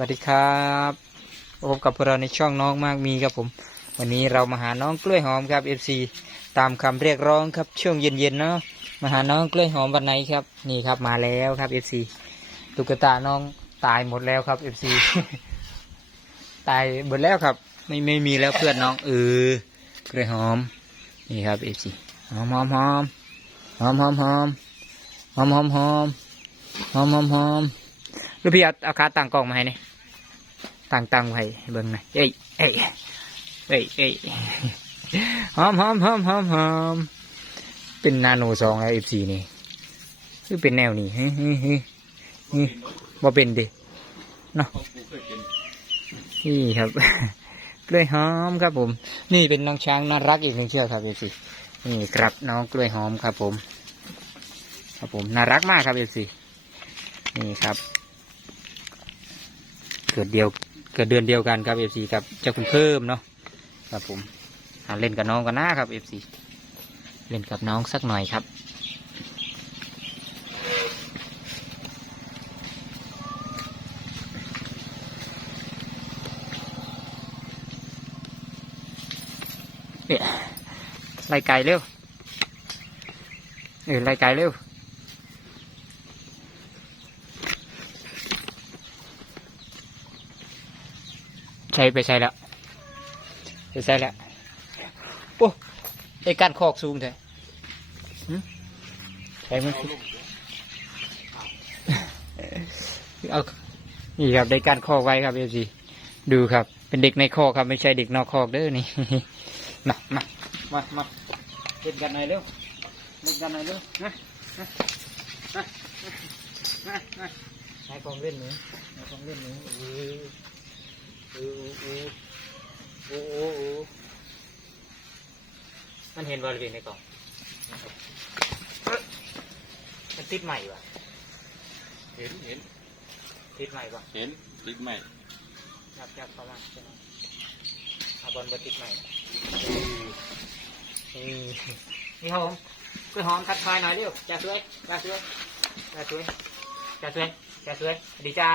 วัสดีครับพบกับพวกเราในช่องน้องมากมีครับผม วันนี้เรามาหาน้องกล้วยหอมครับ FC ตามคำเรียกร้องครับช่วงเย็นๆเนาะมาหาน้องกล้วยหอมวันไหนครับ นี่ครับมาแล้วครับ FC ตุ๊กตาน้องตายหมดแล้วครับ FC ตายหมดแล้วครับ ไม่ไม่มีแล้วเพื่อนน้องเออกล้วยหอม นี่ครับ FC หอมหอมหอมหอมหอมหอมหอมหอมหอมหอมหอมหอมลูกพี่เอาเอาขาตั้งกล้องมาให้นี่ ตั้งตั้งไว้เบิ่งหน่อยเอ้ยเอ้ยเอ้ยเอ้ยหอมหอมหอมหอมหอมเป็นนาโนสองแล้ว FC นี่คือเป็นแนวนี้เฮ้ยเฮ้ยเฮ้ยบ่เป็นดิเนาะนี่ครับกล้วยหอมครับผม นี่เป็นน้องช้างน่ารักอีกหนึ่งเชือกครับ FC นี่ครับน้องกล้วยหอมครับผม ครับผมน่ารักมากครับ FC นี่ครับเกิดเดียว เกิดเดือนเดียวกันครับ FC ครับเจ้าคุณเพิ่มเนาะครับผมหาเล่นกับน้องกันหน้าครับ FC เล่นกับน้องสักหน่อยครับเนี่ยไล่ไก่เร็วเออไล่ไก่เร็ว ใช้ไปใช้แล้วไปใช้แล้วโอ้ไอ้การคอกสูงแท้หึใช้มันสิเอานี่ครับได้การคอกไว้ครับเอฟซีดูครับ เป็นเด็กในคอกครับไม่ใช่เด็กนอกคอกเด้อนี่มามามามาเล่นกันหน่อยเร็วเล่นกันหน่อยเร็วนะนะนะนะนะนายกองเล่นหนูนายกองเล่นหนูเออโอ้โอ้โอ้โอ้โอ้มันเห็นบริเวณในกล่องเอ๊ะมันติดใหม่วะเห็นเห็นติดใหม่วะเห็นติดไหมยับยับเข้ามาใช่ไหมเอาบอลมาติดใหม่นี่นี่ครับผมกล้วยหอมทักทายหน่อยเร็วจ่าสวยจ่าสวยจ่าสวยจ่าสวยจ่าสวยดีจ้า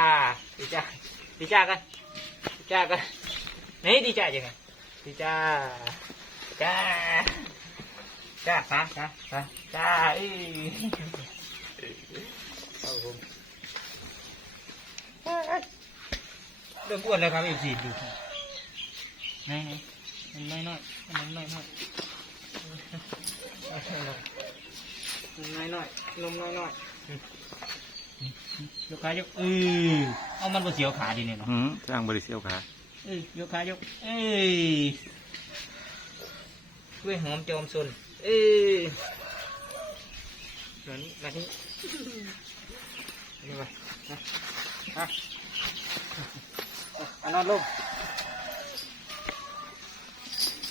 ดีจ้าดีจ้ากันดี จ้ากันนี่ดีจ้ายังไงดีจ้าจ้าจ้าฮะจ้าฮะจ้าอ้ยครับผมเอ้ยเริ่มอ้วนแล้วครับอีกสี่ดูไหนไหนน้อยน้อยน้อยน้อยน้อยน้อยนมน้อยน้อย ยกขายก เออเอามันบนเสียวขาดีเนี่ยเนาะหืมสร้างบริเซียวขาเอ้ยยกขายก เอ้ยกล้วยหอมจอมซนเอ้ยมานี่มานี่นี่ไปนะอะอะนอนลง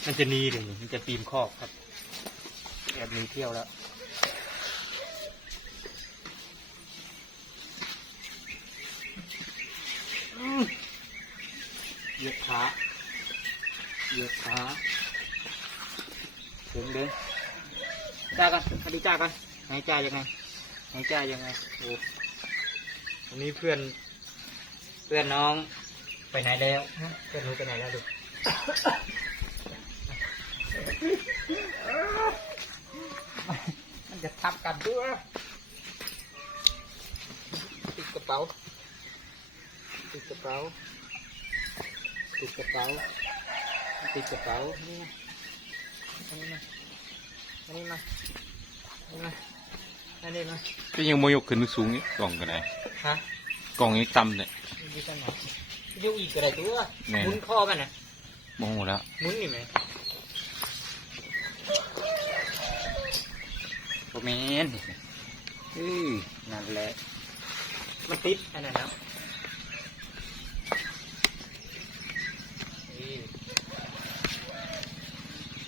มันจะหนีเดี๋ยวนี้มันจะปีนคอกครับแอบหนีเที่ยวแล้ว เหยียดขาเหยียดขาถึงเดินจ้ากันอดีจ้ากันหายใจยังไงหายใจยังไงโอ้วันนี้เพื่อน เพื่อนน้องไปไหนแล้วเพื่อนหนูไปไหนแล้วลูมันจะทับกันด้วยติดกระเป๋า ติดกระเป๋า ติดกระเป๋า ติดกระเป๋า นี่ไงอันนี้มาอันนี้มาอันนี้มาอันนี้มาก็ยังโมยกขึ้นสูงนี่กล่องกันไหนฮะกล่องนี้ต่ำเลยอยู่กันไหนอยู่อีกอะไรตัวแม่หมุนคอมันนะโมโหแล้วหมุนนี่ไหมโอเมนอือนั่นแหละ มันติดอันนั้นนะอือ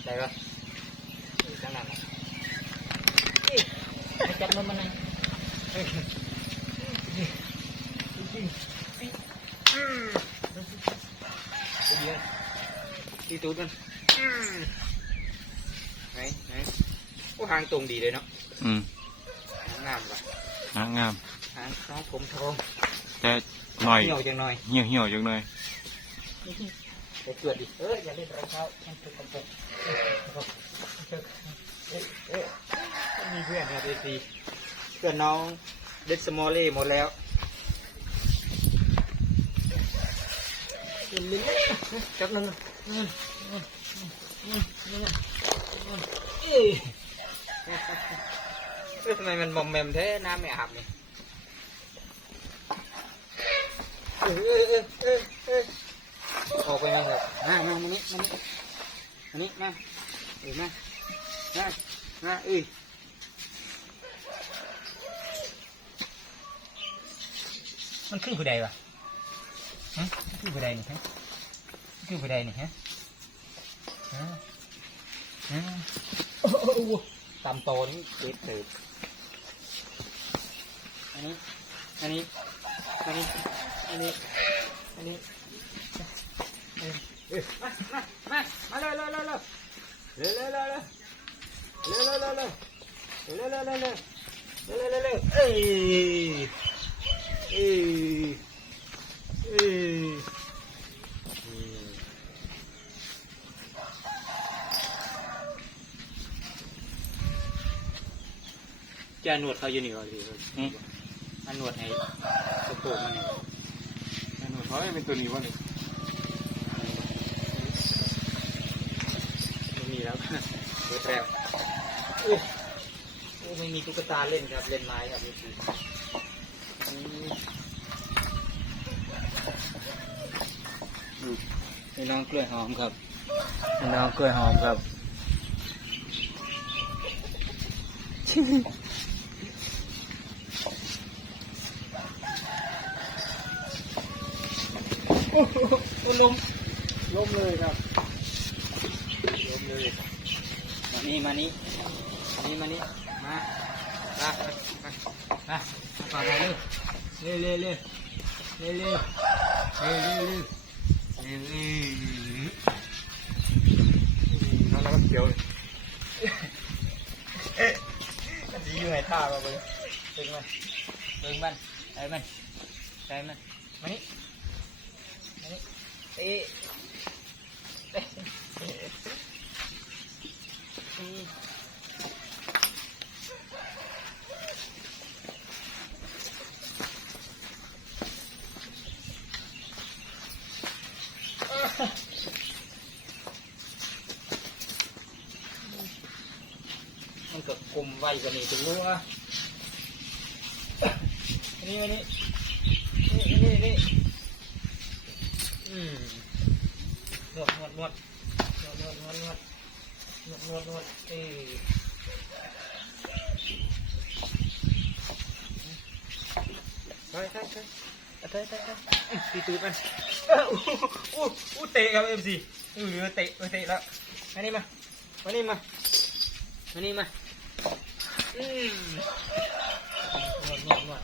ได้ปะอยู่ข้างหน้าน่ะเอ้ยมาจับมันมันนะเอ้ยอืมตีเดียวตีตูดมันอืมไหนไหนโอ้หางตรงดีเลยเนาะอืมหางงามว่ะงามงามหางน้องผมทองแต่หน่อยเหี่ยวจังหน่อยเหี่ยวเหี่ยวจัง เลยไปเกิดดิเอออย่าเล่นรองเท้ามันเป็นกำแพงเอ๊ะเอ๊ะมีเพื่อนครับเอซีเพื่อนน้องเด็กสมอลเล่หมดแล้วเล่นจับนึงเอ้ยเอ้ยทำไมมันมอมแมมแท้น้ำไม่อาบเนี่เออเออเออเออ ออออกไปไหมครับมามามานี่มานี่มานี่มาเออมามามาเอ้ยมันคือผู้ใดวะฮะมันคือผู้ใดนี่ฮะมันคือผู้ใดนี่ฮะฮะฮะโอ้โหตามโตนี่เจ็บเติบอันนี้ อันนี้ อันนี้ อันนี้ อันนี้เอ้ย มามามามาเร็วเร็วเร็วเร็วเร็วเร็วเร็วเร็วเร็วเร็วเร็วเร็วเร็วเร็วเร็วเร็วเร็วเร็วเอ้ยเอ้ยเอ้ยจะนวดเขาอยู่นี่วะพี่อันนวดให้กระโปรงมันนี่หนูเขาเป็นตัวนี้วะนี่ไม่มีแล้วเปิดแล้วโอ้โอ้ไม่มีตุ๊กตาเล่นครับเล่นไม้ครับนี่คือนี่น้องกล้วยหอมครับนี่น้องกล้วยหอมครับโอ้โหล้มล้มเลยครับล้ม เลยมานี่มานี่มานี่มานี่มามามามามาก่อนมาเร็วเร็วเร็วเร็วเร็วเร็วเร็วเร็วเร็วเร็วเอาแล้วก็เขียวเลยมันจะอยู่ไหนท่ามาเบิ้งเบิ้งมันเบิ้งมันไอ้มันไอ้มันมานี่มานี่เอ๊ะเอ๊ะอืม มันก็กลมไว้กว่านี้ถึงรู้ว่าอันนี้อันนี้นี่นี่นี่อืมนวดนวดนวดนวดนวดนวด นวดนวดนวดนวดเอ้ยไปไปไปไปไปไปตีตูดมันเอ้าอู้อู้อู้เตะครับเอ็มซีเออเตะเออเตะแล้วมานี่มามานี่มามานี่มาอืมนวดนวดนวด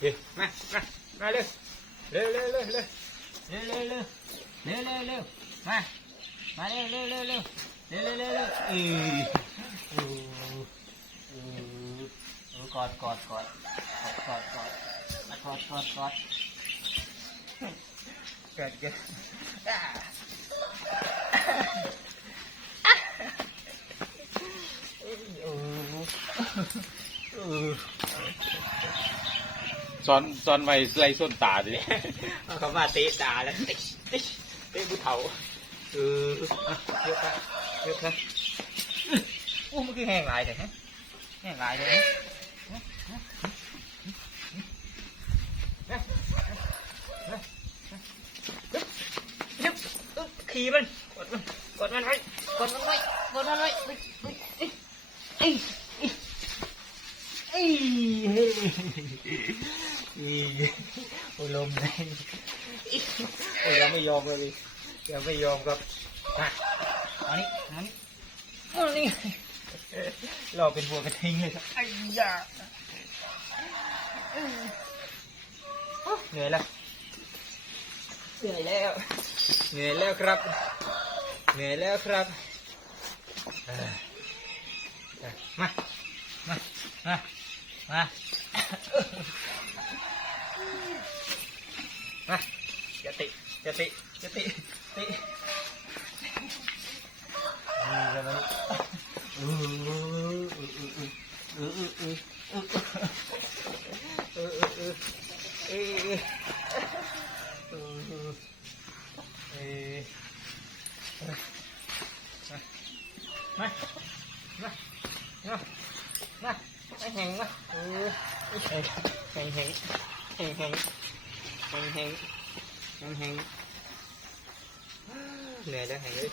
เฮ้ยมามามาเร็วเร็วเร็วเร็วเร็วเร็วเร็วเร็วเร็วเร็วเร็วมามาเร็วเร็วเร็วเร็ว เร็วเร็วเร็วเร็วเออโอ้โอ้โอ้กอดกอดกอดกอดกอดกอดกอดกอดเกิดเกิดอ้อนซ้อนไว้ไล่ส้นตาดิเอาเขามาเตะด่าแล้วตะเตะเตะผู้เฒ่าเออ เยอะไปเยอะไปอู้มันคือแห้งหลายเลยฮะแห้งหลายเลยฮะขี่มันกดมันกดมันไว้กดมันไว้กดมันไว้เอ้ยเอ้เอ้ยเอ้ยอ้ยเอ้ยโอ้ลมเลยโอ้ยยังไม่ยอมเลยยังไม่ยอมครับ อันนี้อันนี้อันนี้เราเป็นวัวกระทิงเลยครับไอ้ยาเหนื่อยแล้วเหนื่อยแล้วเหนื่อยแล้วครับเหนื่อยแล้วครับมามามามามาอย่าติอย่าติอย่าติติ แหงแหงแหงแหงแหงแหงเหนื่อยแล้วแห้งเลย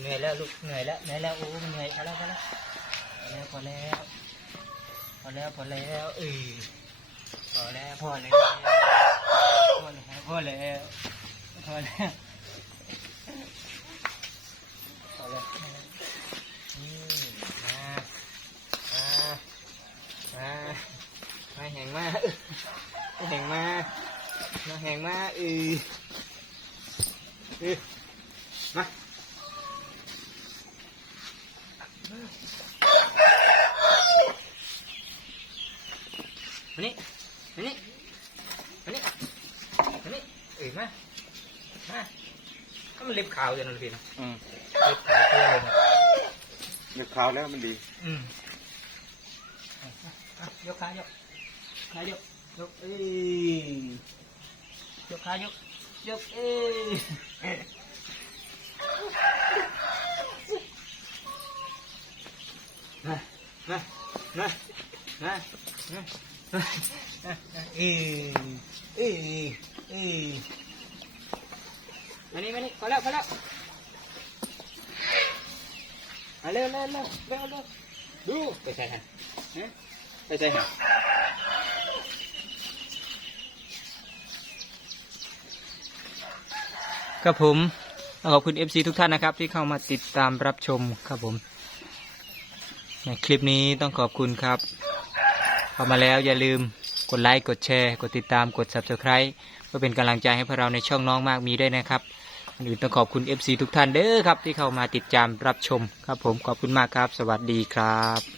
เหนื่อยแล้วลูกเหนื่อยแล้วเหนื่อยแล้วโอ้เหนื่อยพอแล้วพอแล้วพอแล้วพอแล้วพอแล้วเออพอแล้วพอแล้วพอแล้วพอแล้วพอแล้ว แหงมาเออเออมามานี่มานี่มานี่มานี่เอ้ยมามาถ้ามันเล็บขาวจังเลยพี่นะอืมเล็บขาวเพื่อเลยนะเลือกขาวแล้วมันดี อืมอะอะอะยกขายกขายกยกเอ้ย ยกขายก ยก เอ้ยมามามามามามาเอ้ยเอ้ยเอ้ยมานี่มานี่พอแล้วพอแล้วมาเร็วเร็วเร็วเร็วเร็วดูไปใส่หันฮะไปใส่หัน ครับผมขอบคุณ FC ทุกท่านนะครับ ที่เข้ามาติดตามรับชมครับผมในคลิปนี้ต้องขอบคุณครับเข้ามาแล้วอย่าลืมกดไลค์กดแชร์ กดติดตามกด Subscribe เพื่อเป็นกำลังใจให้พวกเราในช่องน้องมากมีด้วยนะครับอื่นต้องขอบคุณ FC ทุกท่านเด้อครับ ที่เข้ามาติดตามรับชมครับผมขอบคุณมากครับ สวัสดีครับ